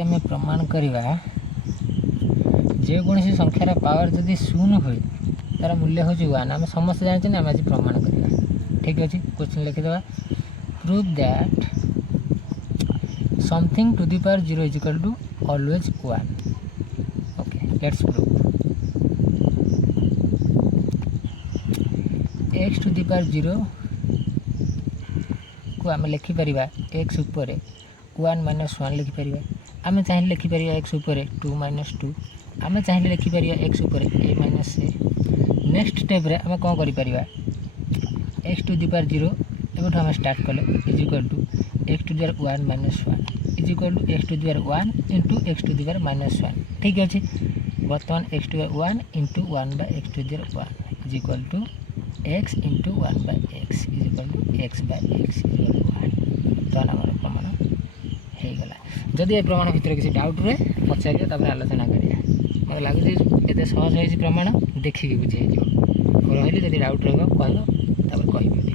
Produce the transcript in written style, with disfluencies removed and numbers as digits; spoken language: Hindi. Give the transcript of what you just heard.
आम प्रमाण करवा जेकोसी संख्यार पावर जदि शून्य हुए तार मूल्य हूँ 1 आम समस्त जानते आम आज प्रमाण करवा। ठीक अच्छे क्वेश्चन लिखिदे prove that something to the power 0 is equal to always 1। Okay let's prove x to the power 0 को आम लिखिपर x उपर 1 माइनस 1 लिखिपर आम चाहिए लिखिपर x उपर 2 माइनस 2 आम चाहिए लिखिपर x उपर a माइनस a। नेक्स्ट स्टेप रे आम कौन करिपरिबा x टू दी पावर 0 एबठू आम स्टार्ट कले is equal to x to the power 1 minus 1 is equal to x to the power 1 into x to the power minus 1। ठीक अच्छे बर्तमान x to the power 1 into 1 by x to the power 1 is equal to x into 1 by x is equal to x by x is equal to 1। बर्तमान आम प्रमाण होगला। जदि ये प्रमाण भितर किसी डाउट रहे पचारे आलोचना करिया। मतलब लगुच एत सहज हो प्रमाण देखिए बुझे रही जब डाउट रहा कह कह।